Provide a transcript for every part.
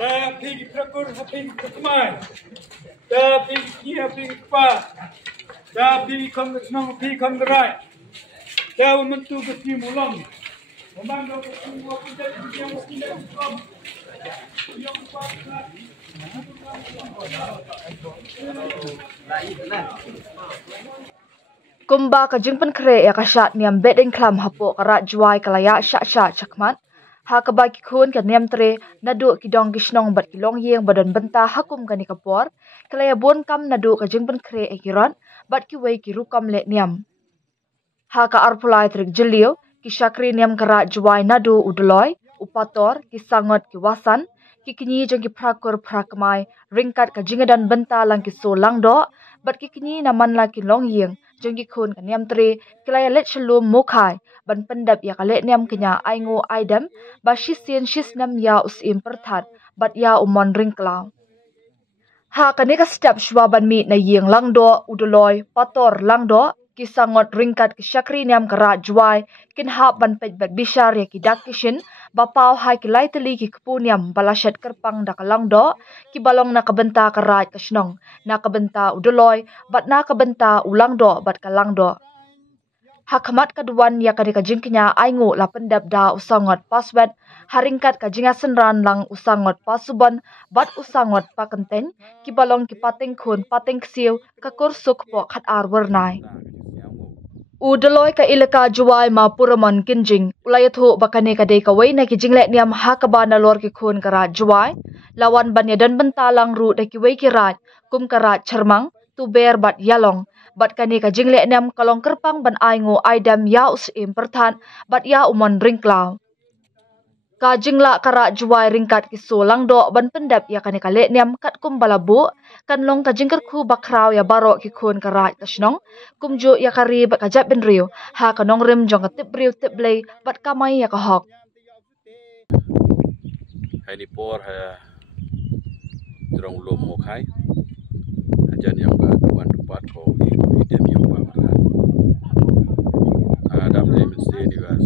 Tapi prakur happy kumai. Tapi kia happy pa. Tapi kam senang happy kam gerai. Tahu mentu besi mulam. Memang dah besi mulam kita yang mesti dah kom. Yang pas. Kumba ka jingpan kre ya ka shat niam bedeng klam hapo karat juai kalaya sha chakmat. Ha ka ba ki khun ka niam tre nadu ki dong kishnong bat ki long yeng badan benta hakum ka ni kapor. Kalaya bon kam nadu ka jingpan kre e kiran bat ki wei ki rukam le niam. Ha ka arpulai trik jeliu ki shakri niam karat juai nadu udloy upator ki sangot ki wasan ki kinyi jong ki prakur prakmai ringkat ka jingadan benta lang ki so lang do bat ki kinyi naman la ki long yeng jong ki khun ka niam tre kilaya let shalom mokai ban pendap ya ka let niam kenya aingo aidam ba shisien shisnam ya usim perthat bat ya umon ringklau ha ka ne ka step shwa ban mi na yeng lang do udloy pator lang do ki sangot ringkat ki shakri niam kara juai kin hap ban pej bat bishar ya ki dak kishin bapau hai ki laiteli ki kpuniam balashat kerpang da kalang do ki balong na kabenta karat kashnong na kabenta udoloy bat na kabenta ulang do bat kalang do hakamat kaduan ya kadika jingkinya aingu la pendap da usangot paswet haringkat kajinga senran lang usangot pasuban bat usangot pakenten ki balong ki pateng khun pateng ksiu ka kursuk po khat ar wernai udaloy ka ilaka juai ma puraman kinjing ulayathu bakane ka dei ka wei na ki jingle niam hakaba na lor ki khun kara juai lawan banya dan bentalang ru da ki wei ki rat kum kara charmang tu ber bat yalong bat kane ka jingle niam kalong kerpang ban aingo aidam ya usim perthan bat ya umon ringklau ka jingla kara juai ringkat ki solang do ban pendap ya kane ka le niam kat kum balabu kan long ka jingker khu bakrau ya baro ki khun kara kashnong kumju ya kari ba ka jap ben riu ha ka nong rim jong ka tip riu tip blei bat kamai ya ka hok hai ni por ha drong lom mo khai ajan yang ba tuan tupat ko idem yang ba ada blei mesti ni ba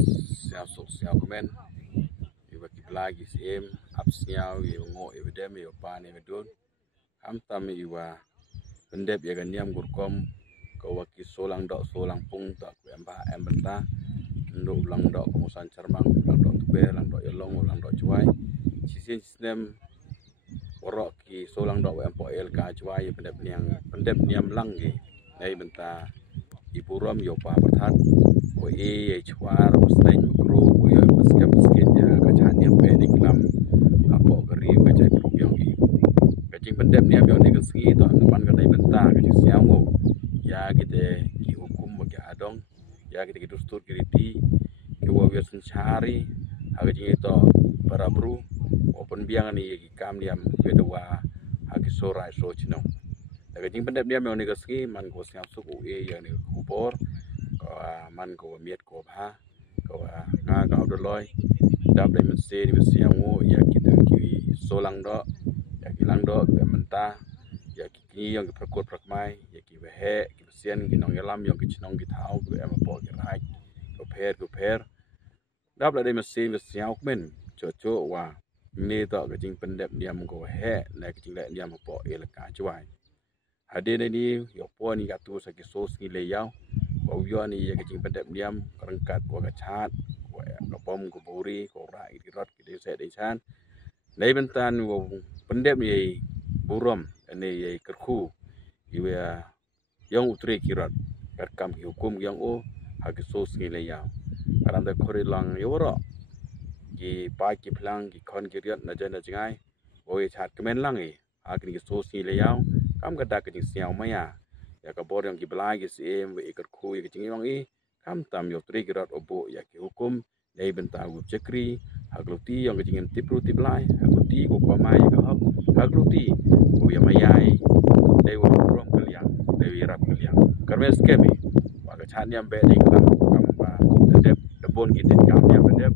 siap sok siap komen lagi sim apsnyau yo ngo evidem yo pan evidon am tam iwa pendep ya ganiam gurkom ko waki solang dok solang pung tak amba embenta ndo ulang dok komusan cermang ulang dok tebe ulang dok yolong ulang dok cuai sisin sistem orok ki solang dok empo el ka cuai pendep niam langgi nei benta ibu rom yo pa perthat ko e chuar usnain guru ko yo paskem ya kacan yang di kelam apa geri baca program ini kacing pendep ni ambil ni kesengi tu depan kedai bentar kacing siamu ya kita ki hukum bagi adong ya kita ki dustur kiriti ki wawir sencari kacing itu para bru open biang ni ki kam diam kedua haki sorai so cino kacing pendep ni ambil ni kesengi man ko siap suku yang ni kubor man ko miet ko ha ko nga ka odoloy dap dai mesti di siangu ya kita ki solang do ya ki lang do ke menta ya ki yang perkut prakmai ya ki behe ki sian ki nong yalam yang ki chinong ki thau ke em po ki rai ko pher dap dai mesti di siang men cho wa ni to ke jing pendep diam ko he na ki jing le diam po el ka chuai hade ni yo po ni ka tu sa ki so ski le yau ko yo ni ya ki jing pendep diam rengkat ko ka chat pom ko buri ko ra ki rot ki de se de chan nei bentan wo pendep ni burom ne ye kerku iwa yang utri ki rot perkam ki hukum yang o ha ki sos ni le ya aram da khori lang yoro ki pa ki plang ki khon ki riat na jan na jingai o ye chat kemen lang e ha ki sos ni le ya kam ga da ki siao ma ya ka bor yang ki blai ki sim we kerku ki jingi wang e kam tam yo tri ki rot obo ya ki hukum nei benta gu cekri hagluti yang kejingin tipru tiplai hagluti ko pamai ka hak hagluti ko ya mayai nei wo rom kaliang nei rap kaliang karmes kemi wa ka chan yam be ding kam ba dep debon ki tin kam yam dep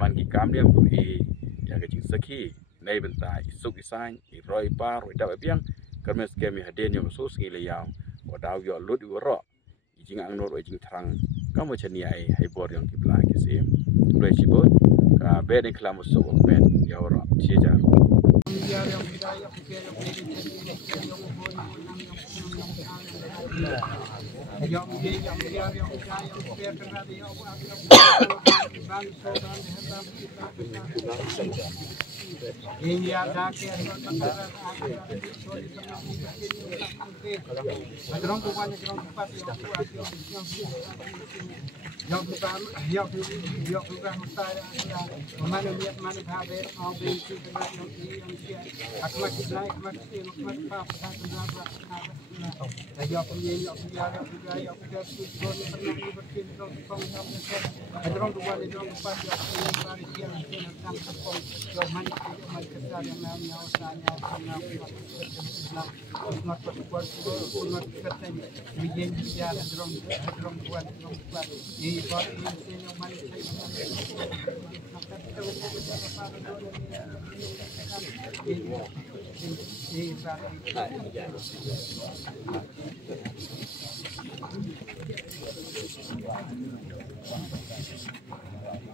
man ki kam yam ko e ya kejing saki nei benta isuk isain i roi par wi da biang karmes kemi haden yo so singi le yaw wa daw yo lut wo ro jing ang nor jing trang kamu chani ai bor yang ki bla ki sim Play Shibot, ka bed in Klamus so ben, Yawra, Chijar.